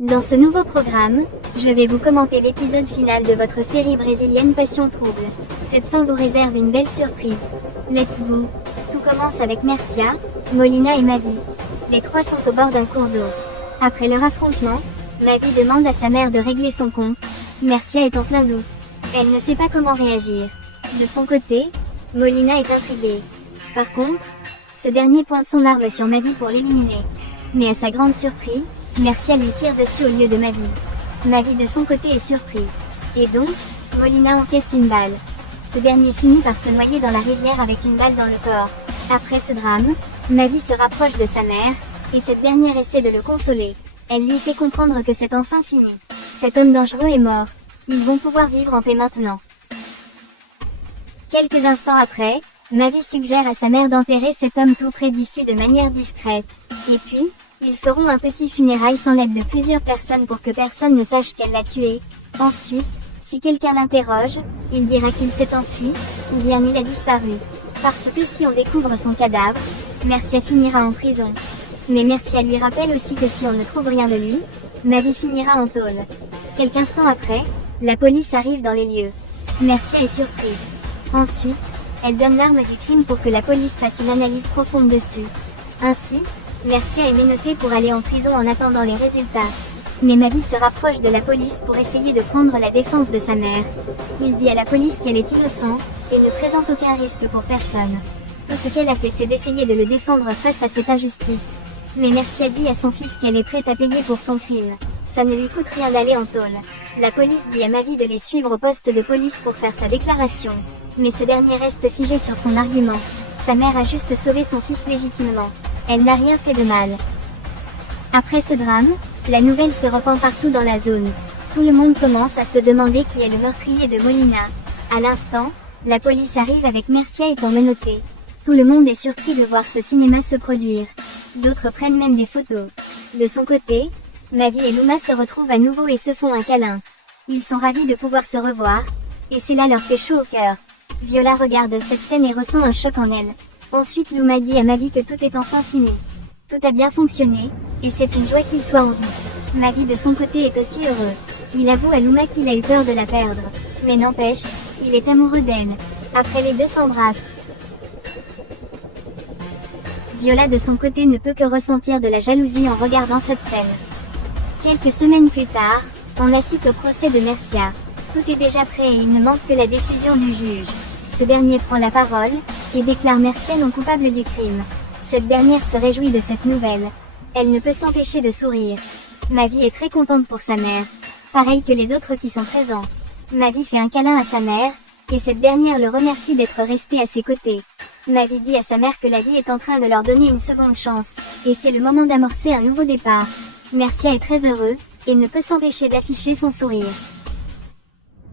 Dans ce nouveau programme, je vais vous commenter l'épisode final de votre série brésilienne Passion Trouble. Cette fin vous réserve une belle surprise. Let's go! Tout commence avec Mercia, Molina et Mavi. Les trois sont au bord d'un cours d'eau. Après leur affrontement, Mavi demande à sa mère de régler son compte. Mercia est en plein doute. Elle ne sait pas comment réagir. De son côté, Molina est intrigué. Par contre, ce dernier pointe son arme sur Mavi pour l'éliminer. Mais à sa grande surprise, Mercia lui tire dessus au lieu de Mavi. Mavi de son côté est surpris. Et donc, Molina encaisse une balle. Ce dernier finit par se noyer dans la rivière avec une balle dans le corps. Après ce drame, Mavi se rapproche de sa mère, et cette dernière essaie de le consoler. Elle lui fait comprendre que c'est enfin fini. Cet homme dangereux est mort. Ils vont pouvoir vivre en paix maintenant. Quelques instants après, Mavi suggère à sa mère d'enterrer cet homme tout près d'ici de manière discrète. Et puis, ils feront un petit funérail sans l'aide de plusieurs personnes pour que personne ne sache qu'elle l'a tué. Ensuite, si quelqu'un l'interroge, il dira qu'il s'est enfui, ou bien il a disparu. Parce que si on découvre son cadavre, Mercia finira en prison. Mais Mercia lui rappelle aussi que si on ne trouve rien de lui, Mavi finira en tôle. Quelques instants après, la police arrive dans les lieux. Mercia est surprise. Ensuite, elle donne l'arme du crime pour que la police fasse une analyse profonde dessus. Ainsi, Mercia est menottée pour aller en prison en attendant les résultats. Mais Mavi se rapproche de la police pour essayer de prendre la défense de sa mère. Il dit à la police qu'elle est innocente, et ne présente aucun risque pour personne. Tout ce qu'elle a fait c'est d'essayer de le défendre face à cette injustice. Mais Mercia dit à son fils qu'elle est prête à payer pour son crime. Ça ne lui coûte rien d'aller en tôle. La police dit à Mavi de les suivre au poste de police pour faire sa déclaration. Mais ce dernier reste figé sur son argument. Sa mère a juste sauvé son fils légitimement. Elle n'a rien fait de mal. Après ce drame, la nouvelle se répand partout dans la zone. Tout le monde commence à se demander qui est le meurtrier de Molina. À l'instant, la police arrive avec Mercia étant menottée. Tout le monde est surpris de voir ce cinéma se produire. D'autres prennent même des photos. De son côté, Mavi et Luma se retrouvent à nouveau et se font un câlin. Ils sont ravis de pouvoir se revoir, et cela leur fait chaud au cœur. Viola regarde cette scène et ressent un choc en elle. Ensuite Luma dit à Mavi que tout est enfin fini. Tout a bien fonctionné, et c'est une joie qu'il soit en vie. Mavi de son côté est aussi heureux. Il avoue à Luma qu'il a eu peur de la perdre. Mais n'empêche, il est amoureux d'elle. Après les deux s'embrassent. Viola de son côté ne peut que ressentir de la jalousie en regardant cette scène. Quelques semaines plus tard, on assiste au procès de Mercia. Tout est déjà prêt et il ne manque que la décision du juge. Ce dernier prend la parole, et déclare Mercia non coupable du crime. Cette dernière se réjouit de cette nouvelle. Elle ne peut s'empêcher de sourire. Mavi est très contente pour sa mère. Pareil que les autres qui sont présents. Mavi fait un câlin à sa mère, et cette dernière le remercie d'être restée à ses côtés. Mavi dit à sa mère que la vie est en train de leur donner une seconde chance, et c'est le moment d'amorcer un nouveau départ. Mercia est très heureux, et ne peut s'empêcher d'afficher son sourire.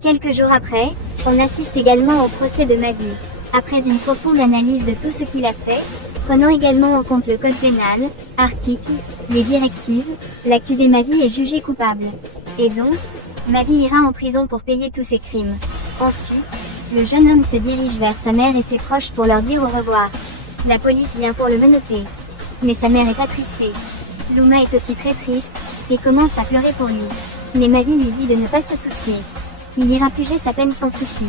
Quelques jours après, on assiste également au procès de Mavi. Après une profonde analyse de tout ce qu'il a fait, prenant également en compte le code pénal, articles, les directives, l'accusé Mavi est jugé coupable. Et donc, Mavi ira en prison pour payer tous ses crimes. Ensuite, le jeune homme se dirige vers sa mère et ses proches pour leur dire au revoir. La police vient pour le menotter. Mais sa mère est attristée. Luma est aussi très triste, et commence à pleurer pour lui. Mais Mavi lui dit de ne pas se soucier. Il ira puger sa peine sans souci.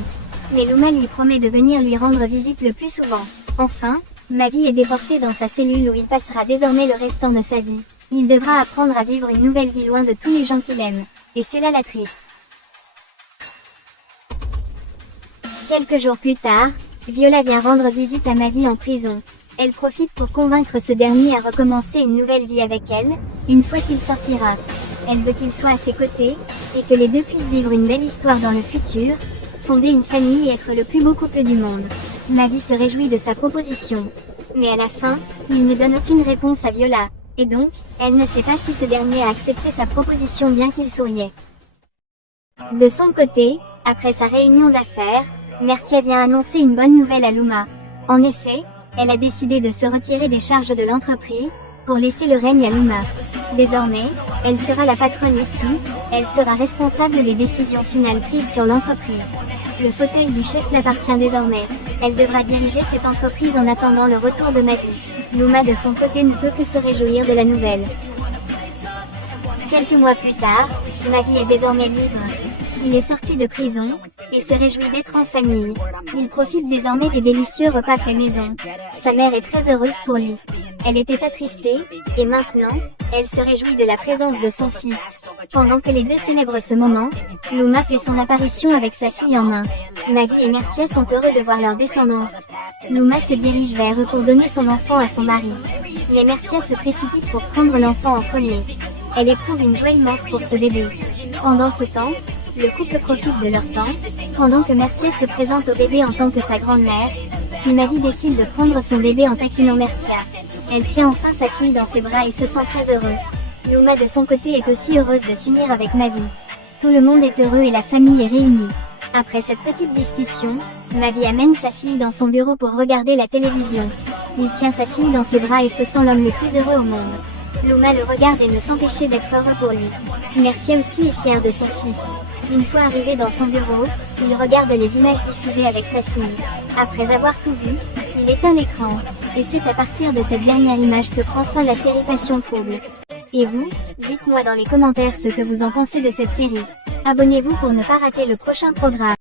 Mais Luma lui promet de venir lui rendre visite le plus souvent. Enfin, Mavi est déporté dans sa cellule où il passera désormais le restant de sa vie. Il devra apprendre à vivre une nouvelle vie loin de tous les gens qu'il aime. Et c'est là la triste. Quelques jours plus tard, Viola vient rendre visite à Mavi en prison. Elle profite pour convaincre ce dernier à recommencer une nouvelle vie avec elle, une fois qu'il sortira. Elle veut qu'il soit à ses côtés, et que les deux puissent vivre une belle histoire dans le futur, fonder une famille et être le plus beau couple du monde. Mavi se réjouit de sa proposition. Mais à la fin, il ne donne aucune réponse à Viola, et donc, elle ne sait pas si ce dernier a accepté sa proposition bien qu'il souriait. De son côté, après sa réunion d'affaires, Mercia vient annoncer une bonne nouvelle à Luma. En effet, elle a décidé de se retirer des charges de l'entreprise, pour laisser le règne à Luma. Désormais, elle sera la patronne ici, elle sera responsable des décisions finales prises sur l'entreprise. Le fauteuil du chef l'appartient désormais. Elle devra diriger cette entreprise en attendant le retour de Mavi. Luma de son côté ne peut que se réjouir de la nouvelle. Quelques mois plus tard, Maggie est désormais libre. Il est sorti de prison, et se réjouit d'être en famille. Il profite désormais des délicieux repas faits maison. Sa mère est très heureuse pour lui. Elle était attristée, et maintenant, elle se réjouit de la présence de son fils. Pendant que les deux célèbrent ce moment, Luma fait son apparition avec sa fille en main. Maggie et Mercia sont heureux de voir leur descendance. Luma se dirige vers eux pour donner son enfant à son mari. Mais Mercia se précipite pour prendre l'enfant en premier. Elle éprouve une joie immense pour ce bébé. Pendant ce temps, le couple profite de leur temps, pendant que Mercia se présente au bébé en tant que sa grand-mère, puis Maggie décide de prendre son bébé en taquinant Mercia. Elle tient enfin sa fille dans ses bras et se sent très heureux. Luma de son côté est aussi heureuse de s'unir avec Maggie. Tout le monde est heureux et la famille est réunie. Après cette petite discussion, Maggie amène sa fille dans son bureau pour regarder la télévision. Il tient sa fille dans ses bras et se sent l'homme le plus heureux au monde. Luma le regarde et ne s'empêche d'être heureux pour lui. Mercia aussi est fière de son fils. Une fois arrivé dans son bureau, il regarde les images diffusées avec sa fille. Après avoir tout vu, il éteint l'écran. Et c'est à partir de cette dernière image que prend fin la série Passion Trouble. Et vous, dites-moi dans les commentaires ce que vous en pensez de cette série. Abonnez-vous pour ne pas rater le prochain programme.